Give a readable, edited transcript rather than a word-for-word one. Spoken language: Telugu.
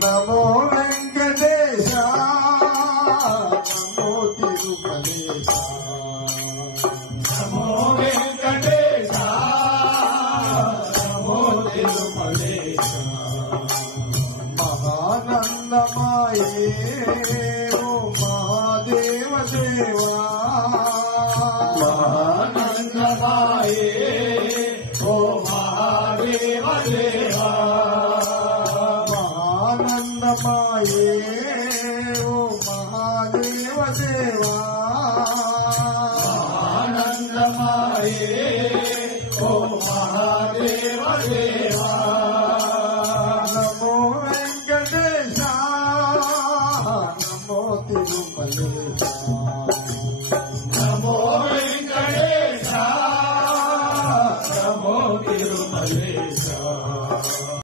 నమో వెంకటేశ నమో తిరుమలేశ నమో వెంకటేశ నమో తిరుమలేశ మహానందమాయే ఓ మహాదేవ దేవా మహానందమాయే ఓ మహాదేవ దేవా మహానందమాయే